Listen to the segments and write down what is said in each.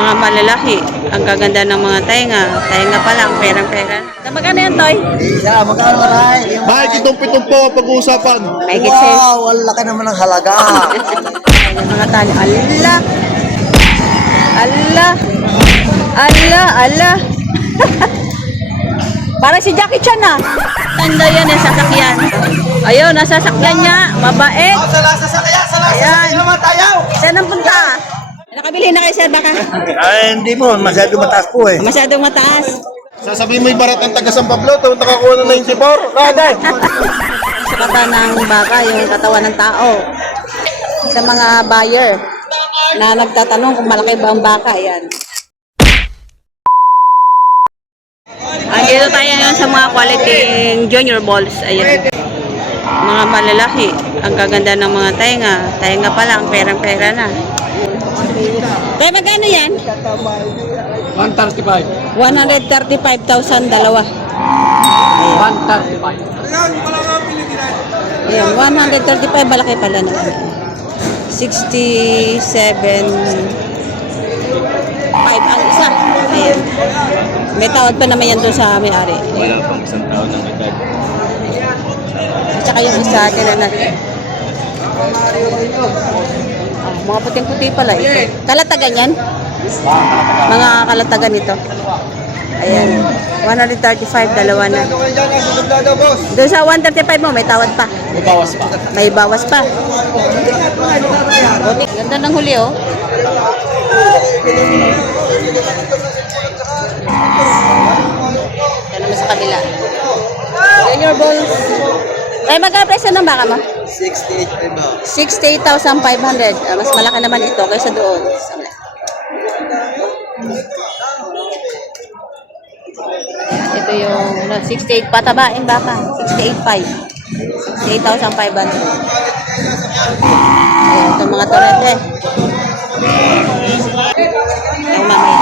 Mga malalaki. Ang kaganda ng mga tainga. Tainga pa lang, perang-pera. Magkano yan, Toy? Isa, magkano maray? Mahigit itong 7 po ang pag-uusapan. Mahigit sa'yo. Wow, ang laki naman ng halaga. Yung mga tali. Ala! Ala! Ala! Ala! Parang si Jackie Chan ah. Tanda yan yung sasakyan. Ayun, nasasakyan niya. Mabait. Ayan, naman tayo. Saan ang punta? Nakabili na kayo sir baka? Ay, hindi po, masyado mataas po eh. Masyadong mataas. Sasabihin mo yung barat ang taga San Pablo, nakakuha na 94. Kaday! Sa kata ng baka, yung katawan ng tao. Sa mga buyer na nagtatanong kung malaki ba ang baka, yan. Andito tayo ngayon sa mga quality junior balls. Ayan. Mga malalaki. Ang kaganda ng mga tainga. Tainga pa lang, perang-pera na. Tayo magkano yan? 135. 135,000 dalawa. 135. Ayan, 135 malaki pala na. 67 5 ang isa. Ayan. May tawad pa naman yan doon sa may-ari. Wala pang isang taon ng edad. At saka yung isa nila natin. Mga puting-puti pala ito. Kalatagan yan? Mga kalatagan ito. Ayan. 135, dalawa na. Doon sa 135 mo, may tawad pa. May bawas pa. May bawas pa. Ganda ng huli, oh. Yan naman sa kabila. Junior balls. Ay, magka-presyo ng baka mo? 68,500. Mas malaki naman ito kaysa doon. Ito yung 68 patabain baka. 68,500. 68,500. Ayan, itong mga torete. Ayan, mamaya.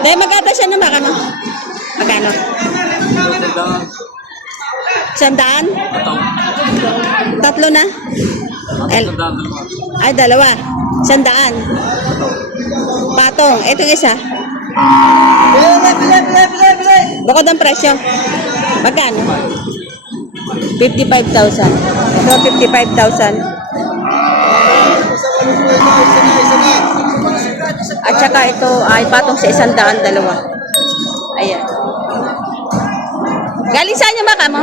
Dahil magkata siya ng baka, no? Magkano? 100? Tatlo na? Ay, dalawa. 100. Patong. Itong isa. Bukod ang presyo. Magkano? 55,000. Ito, 55,000. At saka ito ay patong sa 100, dalawa. Ayan. Galing saan yung baka mo?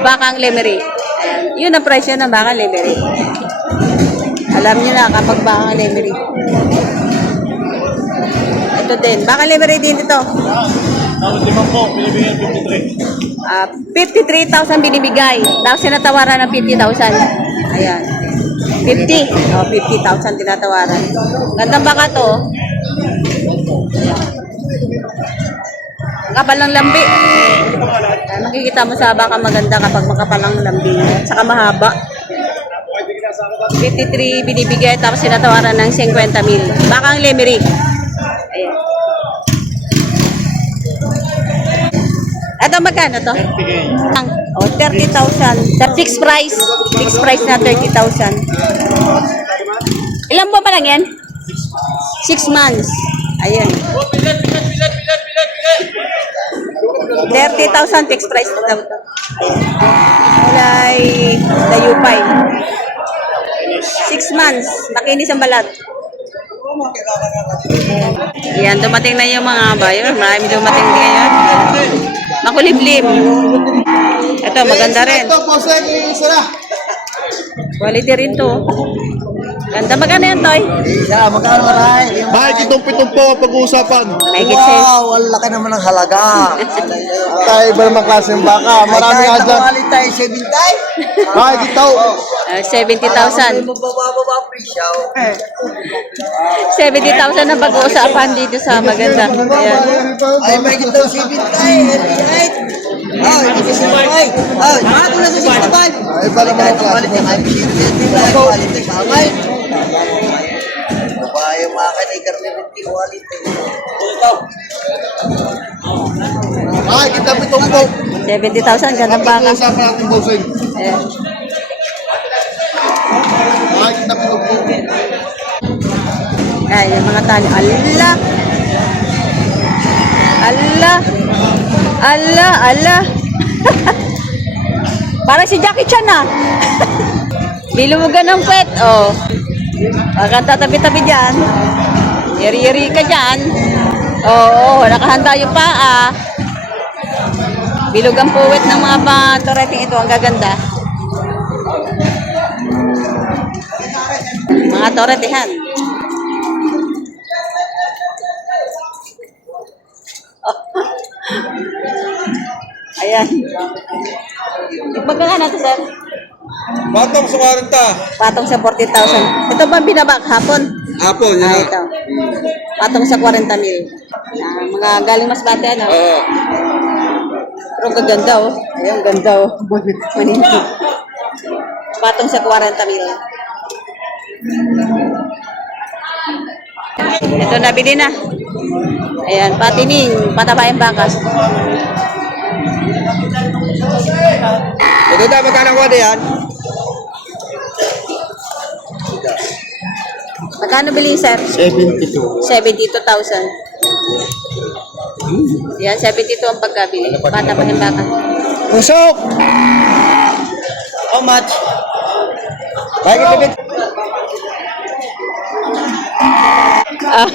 Bakang Lemery. Ayan. Yun ang presyo ng bakang Lemery. Alam niyo na kapag bakang Lemery. Ito din. Bakang Lemery din ito. Tapos 5 po, binibigyan 53. 53,000 binibigay. Tapos sinatawaran ng 50,000. Ayan. 50. O, 50,000 tinatawaran. Gandang baka to. Kapal ng lambi. Makikita mo sa baka maganda kapag makapal ang lambi. Saka mahaba. 53 binibigay tapos sinatawaran ng 50,000. Baka ang Lemery. Ayan. Ito magkano to? 30,000. Fixed price. Fixed price na 30,000. Ilan buwan pa lang yan? 6 months. Ayan. 30,000 fixed price na daw ito. Kulay dayupay. 6 months. Nakinis ang balat. Ayan, dumating na yung mga buyer. Marami dumating din ngayon. Makuliblim. Ito, maganda rin. Quality rin to. Ganda. Magkano yan, Toy? Isa, magkano maray? Mahigit itong 7 po ang pag-uusapan. Mahigit sa'yo. Wow, ang laki naman ng halaga. Tayo iba naman klaseng baka. Marami nga dyan. Ay, tayo, 70. Mahigit ito. 70,000. Mababa presyo. 70,000 na pag-uusapan dito sa maganda. Ayan. Ay, may gito 70. 88. Oh, ito si 65. Oh, mato na sa 65. Ay, iba naman ang klase. Quality, kamay. Babae, mga kanigar ni Rinti, quality. Mahigit na 7 po. 70,000, ganda Ang baka. pag-uusapan natin, bossing. Ayan. Mahigit na 7 po. Ayan, yung mga tali. Ala! Ala! Ala! Ala! Parang si Jackie Chan ah. Bilugan ng pet, oh. Parang tatabi-tabi dyan. Yari-yari ka dyan. Oo, nakahanda yung paa. Bilog ang puwet ng mga toreting ito. Ang gaganda. Mga toretihan. Ayan. Magkano na ito, sir? Batong sa 40. Patong sa 40,000. Ito ba binabak hapon? Hapon, Ah, ito. Patong sa 40,000. Mga galing mas bate, ano? Oo. Pero ang gaganda, oh. Ayun, ganda, oh. Manini. Patong sa 40,000. Ito, nabili na. Ayan, patining, patabayang bakas. Ito daw, magkano ko yan? Magkano bili, sir? 72. 72,000. Yan, 72 ang pagkabili. Patabayang bakas. Usok! How much? Bakit tipid? Ah.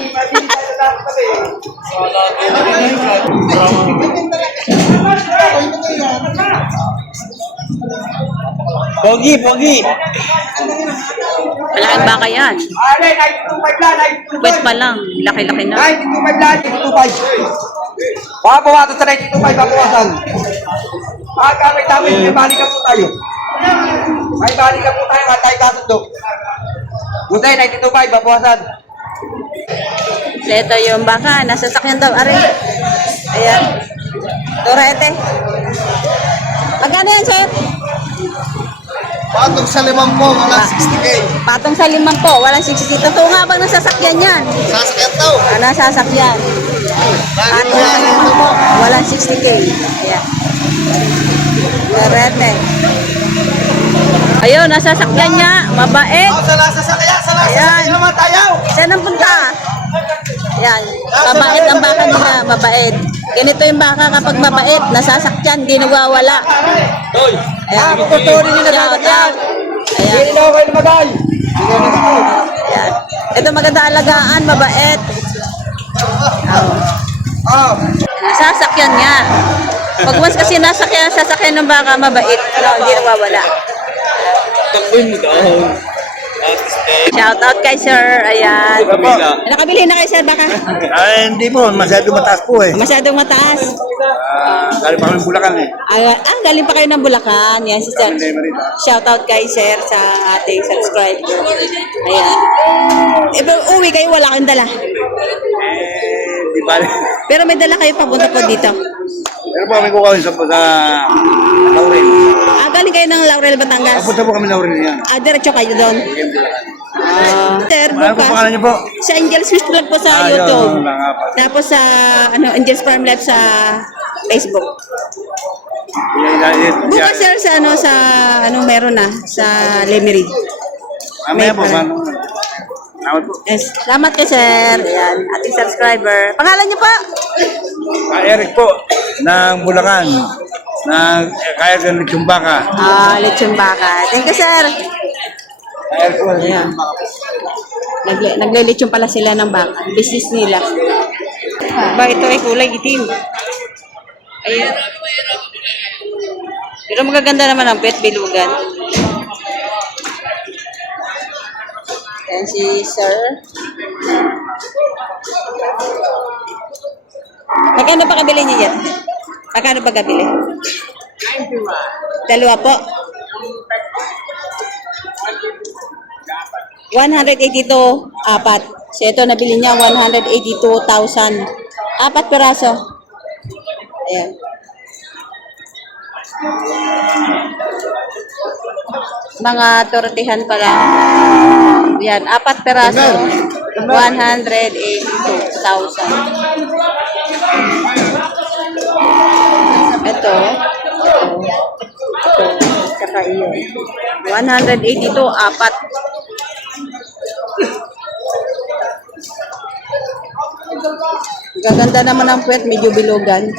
Pogi, pogi! Malaking baka yan. Pwet pa lang. Laki-laki na. 92.5 lang, 92.5. Baka bawasan sa 92.5, babawasan. Pagkamit namin, may balikan po tayo. May balikan po tayo, at tayo kasundo. Butay, 92.5, babawasan. So, ito yung baka. Nasa sakyan daw. Are. Ayan. Torete. Magkano yan, sir? Batong sa 5 po, wala 60K. Patong sa 5 po. Walang 60. Totoo nga bang nasasakyan yan? Sasakyan daw. Nasasakyan. Patong sa 5 po. Walang 60K. Ayan. Torete. Ayun, nasasakyan niya. Mabait. Sa nasasakyan, sa Ayan. naman tayo. Saan ang punta? Yan. Mabait ang baka nila. Mabait. Ganito yung baka kapag mabait. Nasasakyan. Di nagwawala. Ayan. Tuturin nyo na dapat yan. Ayan. Hindi na ako kayo lumagay. Ayan. Ito maganda alagaan. Mabait. Oh. Nasasakyan niya. Pag once kasi sasakyan ng baka, mabait. Hindi nagwawala. Takboy mo daw. Shout out kay sir. Ayan. Nakabili na kay sir baka? Ay, hindi po. Masyado mataas po eh. Masyadong mataas. Galing pa kami Bulacan eh. Galing pa kayo ng Bulacan. Yan, si sir. Shout out kay sir sa ating subscriber. Ayan. Uwi kayo, wala kayong dala. Di ba? Pero may dala kayo papunta po dito. Pero po kami kukuha sa Laurel. Galing kayo ng Laurel, Batangas. Punta po kami Laurel yan. Diretso kayo doon. Sir, Ano po pangalan niyo po? sa Angel's Fish Vlog po sa Ayun, YouTube. wala nga pa. Tapos sa Angel's Farm Life sa Facebook. Bukas sir sa meron na sa Lemery. Mamaya po, paano? Salamat po. Yes, salamat kay sir. Ayan, ating subscriber. Pangalan niyo po? Eric po, ng Bulacan. Kaya ng Chumbaka. Lechon baka. Thank you sir. Eric po, Ayan. Nagle-lechon pala sila ng baka. Business nila. Ito ay kulay itim. Ayan. Pero magaganda naman ang pet bilugan. Ayan si sir. Magkano pa kabili niya yan? Magkano pa kabili? 2 po. 182, 4. So ito nabili niya 182,000. 4 piraso. Ayan. Mga tortihan pala. Yan, 4 piraso. 182,000. Ito. Saka iyon. 182, 4. Gaganda naman ang puwet, medyo bilugan.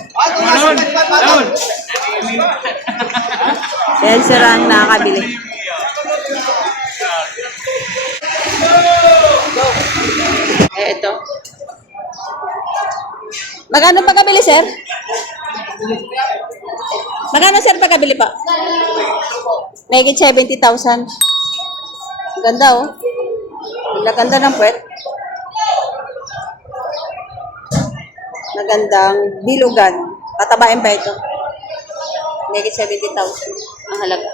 Dahil sila ang nakakabili. Ito. Magkano pagkabili, sir? Magkano, sir, pagkabili pa? May 70,000. Ganda, oh. Ganda ng puwet. Magandang bilugan. Patabain ba ito? May 70,000. Ang halaga.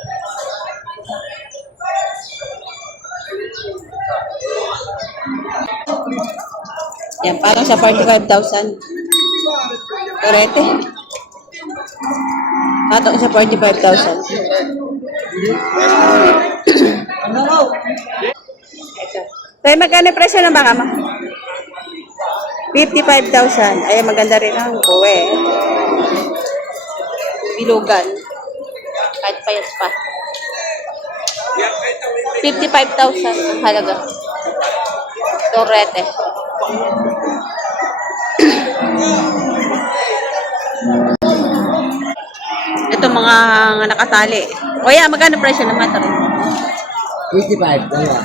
Yan, parang sa 45,000. Correct. Patong sa 45,000. Kaya magkano yung presyo ng baka mo? 55,000. Ay, maganda rin ang buwe. Bilugan. Kahit payat pa. 55,000 ang halaga. Torete. Ito mga nakatali. Kuya, magkano presyo ng mata? 85, dalawa.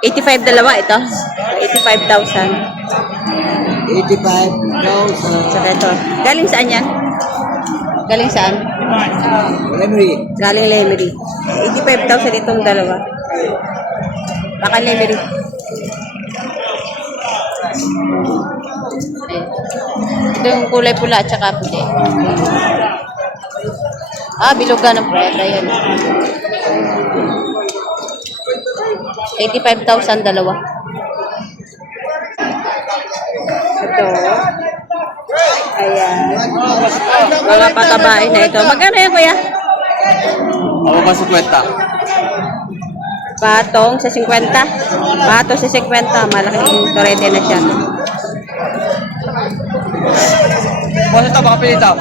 85 dalawa ito. 85,000. 85,000. So, ito. Galing saan yan? Galing saan? Memory. Galing Lemery. 85,000 itong dalawa. Baka Lemery. Ito yung kulay pula at saka puti. Bilugan ng preta yan. 85,000 dalawa. Ito. Ayan. Mga patabain na ito. Magkano yan, kuya? Ako ba sa kwenta? Patong sa 50. Patong sa 50. Malaking torete na siya. Boss ito, baka pilitaw.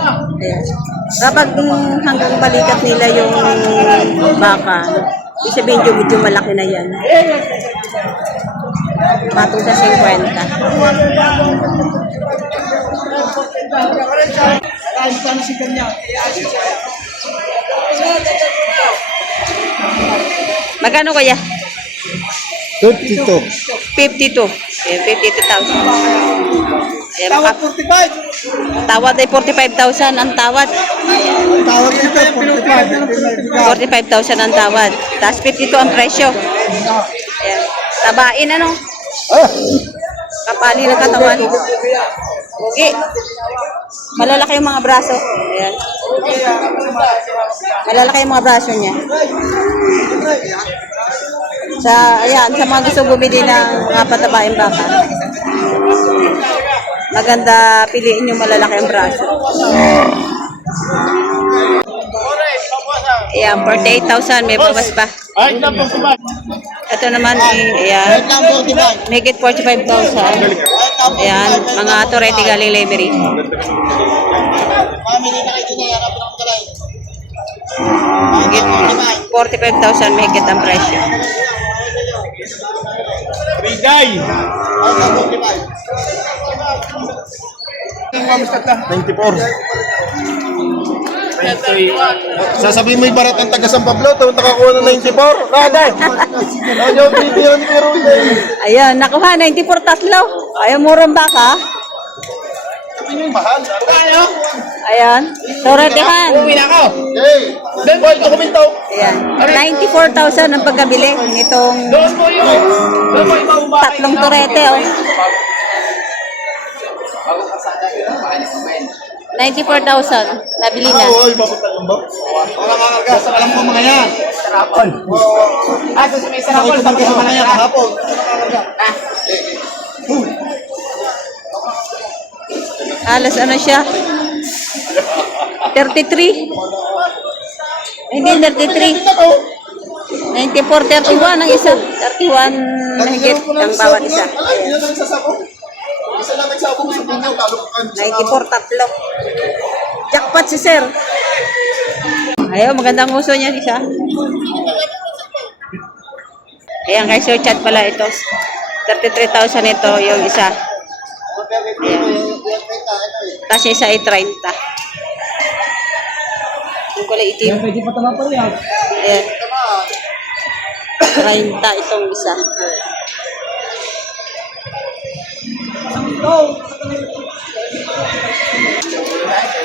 Ayan. Kapag hanggang balikat nila yung baka, ibig sabihin medyo malaki na yan. Patong sa 50. Magkano kaya? 52. 52. Ayan, 52,000. Ayan, tawad ay 45,000 ang tawad. Tawag nito, 45. 45,000 ang tawad. Tapos 52 ang presyo. Ayan. Tabain ano? Kapali ng katawan. Ugi. Malalaki yung mga braso. Ayan. Malalaki yung mga braso niya. Ayan, sa mga gusto bumili ng mga patabaing baka. Maganda, piliin yung malalaki ang braso. Ayan, 48,000. May bawas pa. Ito naman, ayan. Make it 45,000. Ayan, mga torete galing Lemery. Make it 45,000. Make it ang presyo. Bigay! 94. Sasabihin mo yung barat ng taga San Pablo, ito nakakuha ng 94. Raday! Ayaw, bibigyan pero Ayan, nakuha, 94 tatlo. Ayaw, murang baka. mahal. Ayan, toretehan. Uwi na ako! Hey! Then, boy, dokumento. Ayan, 94,000 ang pagkabili nitong Doon mo yun! Doon mo iba tatlong torete, oh. 94,000 nabili na. Oo, ipapunta lang ba? Walang kakargas. Alam ko mga yan. Sarapon. Sa may sarapon. Bakit sa mga yan kahapon? Alas ano siya? 33. Hindi, 33. 94, 31 ang isa. 31 na higit ang bawat isa. Hindi na nagsasabong. Isa lang nagsabong sa pinyo, kalukan. 94 tatlo. Jackpot si sir. Ayaw, magandang uso niya isa. Ayan, kay Sir Chad pala ito. 33,000 ito yung isa. Ayan. Kasi isa ay 30. Yung kulay itim. Pwede pa tama pa rin yan. Ayan. 30 itong isa.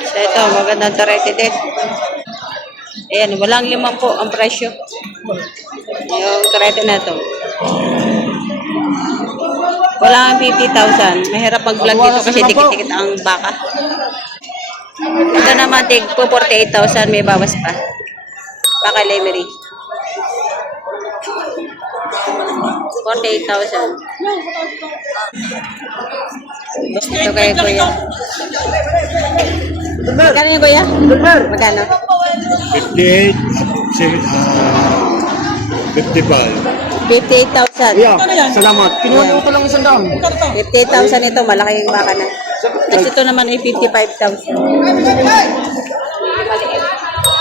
So ito, magandang turete din. Ayan, walang 5 po ang presyo. Yung turete na ito. Wala ang 50,000. Mahirap mag-vlog dito kasi dikit-dikit ang baka. Ito naman, tig po 48,000. May bawas pa. Baka Lemery. 48,000. Ito kay Kuya. Magkano yung Kuya? Magkano? 58, 55. 58,000. Salamat. Kinuha ko lang isang daan. 58,000 ito, malaking baka na. Tapos ito naman ay 55,000.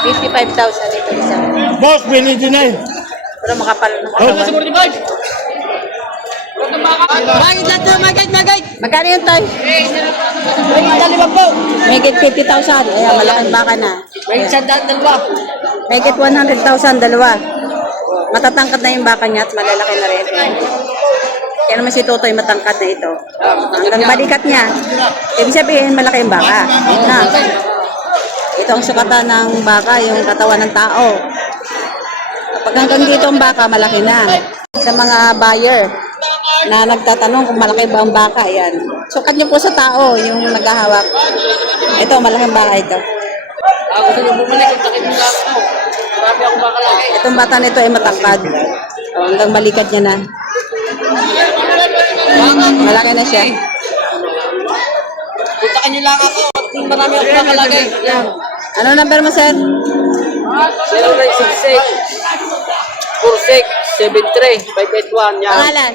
55,000 ito isa. Boss, bilhin din na eh. Pero makapal na katawan. Bagay lang ito, magay. Magkano yung toy? Megit 50,000. Ayan, malaking baka na. Megit 100,000, dalawa. Matatangkad na yung baka niya at malalaki na rin. Kaya naman si Totoy matangkad na ito. Hanggang balikat niya. Ibig sabihin, malaki yung baka. Na. Ito ang sukatan ng baka, yung katawan ng tao. Kapag hanggang dito ang baka, malaki na. Sa mga buyer na nagtatanong kung malaki ba ang baka, yan. Sukat niyo po sa tao, yung naghahawak. Ito, malaking baka ito. Itong bata nito ay matangkad. O, hanggang balikat niya na. Malaki na siya. Puntakan niyo lang ako. Marami ako nakalagay. Ano number mo, sir? 0966 46 73 581 yan. Pangalan?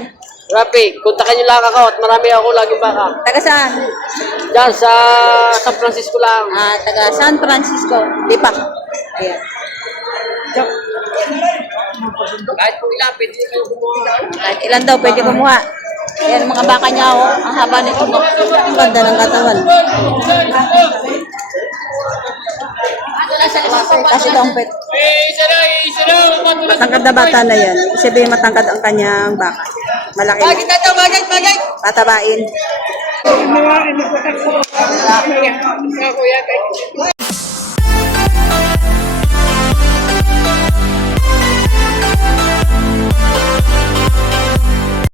Rapi, kontakan niyo lang ako at marami ako laging baka. Taga saan? Diyan sa San Francisco lang. Taga San Francisco. Lipa. Ayan. Kahit po ilan, pwede kayo kumuha. Kahit ilan daw pwede kumuha. Ayan, mga baka niya, oh. Ang haba nito. Ang ganda ng katawan. Kasi ito ang pet. Matangkad na bata na yan. Ibig sabihin matangkad ang kanyang baka. Malaki na. Bagay! Patabain.